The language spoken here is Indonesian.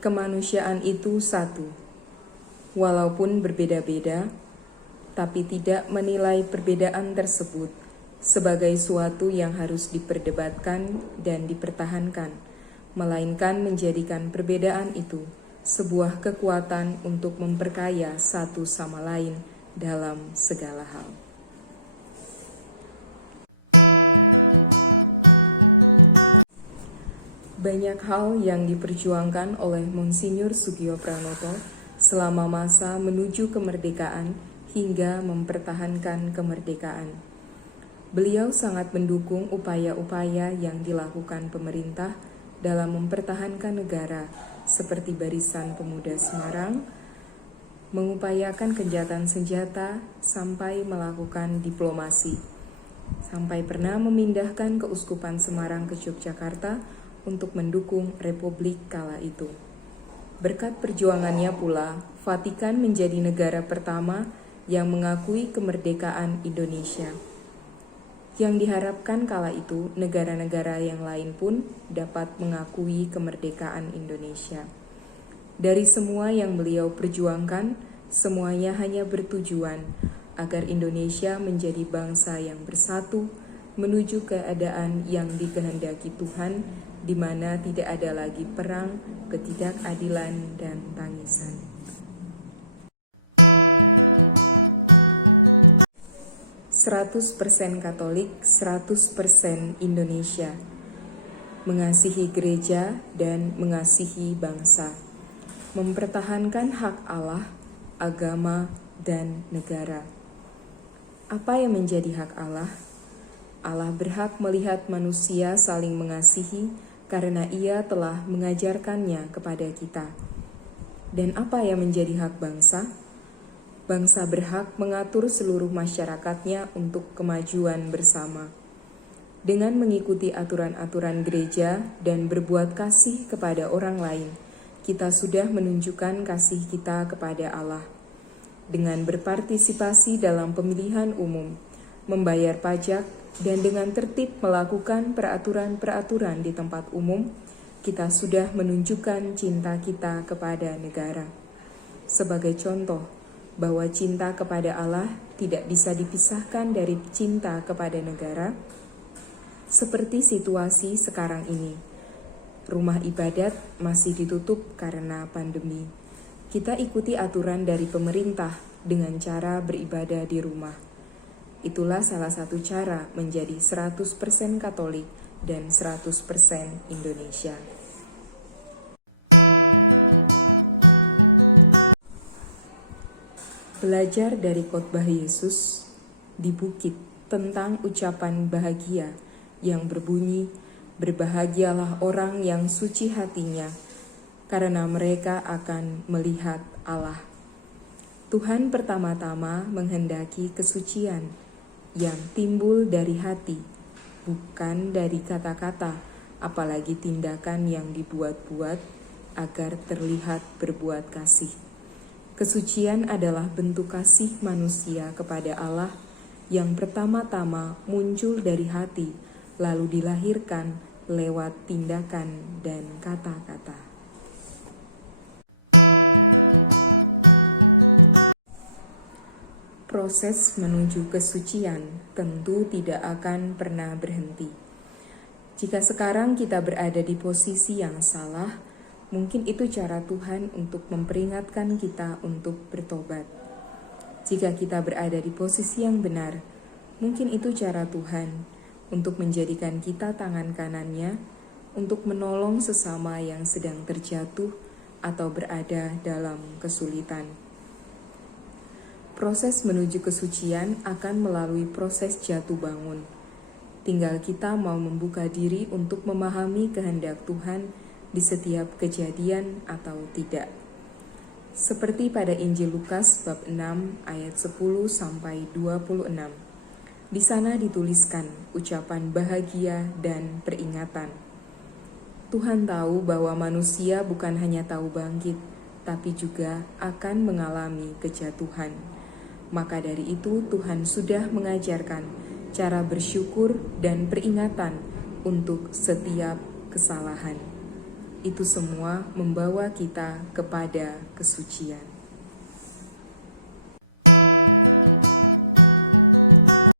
Kemanusiaan itu satu, walaupun berbeda-beda, tapi tidak menilai perbedaan tersebut sebagai suatu yang harus diperdebatkan dan dipertahankan, melainkan menjadikan perbedaan itu sebuah kekuatan untuk memperkaya satu sama lain dalam segala hal. Banyak hal yang diperjuangkan oleh Monsinyur Soegiopranoto selama masa menuju kemerdekaan hingga mempertahankan kemerdekaan. Beliau sangat mendukung upaya-upaya yang dilakukan pemerintah dalam mempertahankan negara, seperti Barisan Pemuda Semarang, mengupayakan gencatan senjata sampai melakukan diplomasi, sampai pernah memindahkan Keuskupan Semarang ke Yogyakarta untuk mendukung Republik kala itu. Berkat perjuangannya pula, Vatikan menjadi negara pertama yang mengakui kemerdekaan Indonesia. Yang diharapkan kala itu, negara-negara yang lain pun dapat mengakui kemerdekaan Indonesia. Dari semua yang beliau perjuangkan, semuanya hanya bertujuan agar Indonesia menjadi bangsa yang bersatu menuju keadaan yang dikehendaki Tuhan, di mana tidak ada lagi perang, ketidakadilan, dan tangisan. "100% Katolik, 100% Indonesia, mengasihi gereja dan mengasihi bangsa, mempertahankan hak Allah, agama, dan negara." Apa yang menjadi hak Allah? Allah berhak melihat manusia saling mengasihi karena Ia telah mengajarkannya kepada kita. Dan apa yang menjadi hak bangsa? Bangsa berhak mengatur seluruh masyarakatnya untuk kemajuan bersama. Dengan mengikuti aturan-aturan gereja dan berbuat kasih kepada orang lain, kita sudah menunjukkan kasih kita kepada Allah. Dengan berpartisipasi dalam pemilihan umum, membayar pajak, dan dengan tertib melakukan peraturan-peraturan di tempat umum, kita sudah menunjukkan cinta kita kepada negara. Sebagai contoh, bahwa cinta kepada Allah tidak bisa dipisahkan dari cinta kepada negara, seperti situasi sekarang ini. Rumah ibadat masih ditutup karena pandemi. Kita ikuti aturan dari pemerintah dengan cara beribadah di rumah. Itulah salah satu cara menjadi 100% Katolik dan 100% Indonesia. Belajar dari khotbah Yesus di bukit tentang ucapan bahagia yang berbunyi, "Berbahagialah orang yang suci hatinya, karena mereka akan melihat Allah." Tuhan pertama-tama menghendaki kesucian yang timbul dari hati, bukan dari kata-kata, apalagi tindakan yang dibuat-buat agar terlihat berbuat kasih. Kesucian adalah bentuk kasih manusia kepada Allah yang pertama-tama muncul dari hati, lalu dilahirkan lewat tindakan dan kata-kata. Proses menuju kesucian tentu tidak akan pernah berhenti. Jika sekarang kita berada di posisi yang salah, mungkin itu cara Tuhan untuk memperingatkan kita untuk bertobat. Jika kita berada di posisi yang benar, mungkin itu cara Tuhan untuk menjadikan kita tangan kanannya untuk menolong sesama yang sedang terjatuh atau berada dalam kesulitan. Proses menuju kesucian akan melalui proses jatuh bangun. Tinggal kita mau membuka diri untuk memahami kehendak Tuhan di setiap kejadian atau tidak. Seperti pada Injil Lukas bab 6 ayat 10-26. Di sana dituliskan ucapan bahagia dan peringatan. Tuhan tahu bahwa manusia bukan hanya tahu bangkit, tapi juga akan mengalami kejatuhan. Maka dari itu Tuhan sudah mengajarkan cara bersyukur dan peringatan untuk setiap kesalahan. itu semua membawa kita kepada kesucian.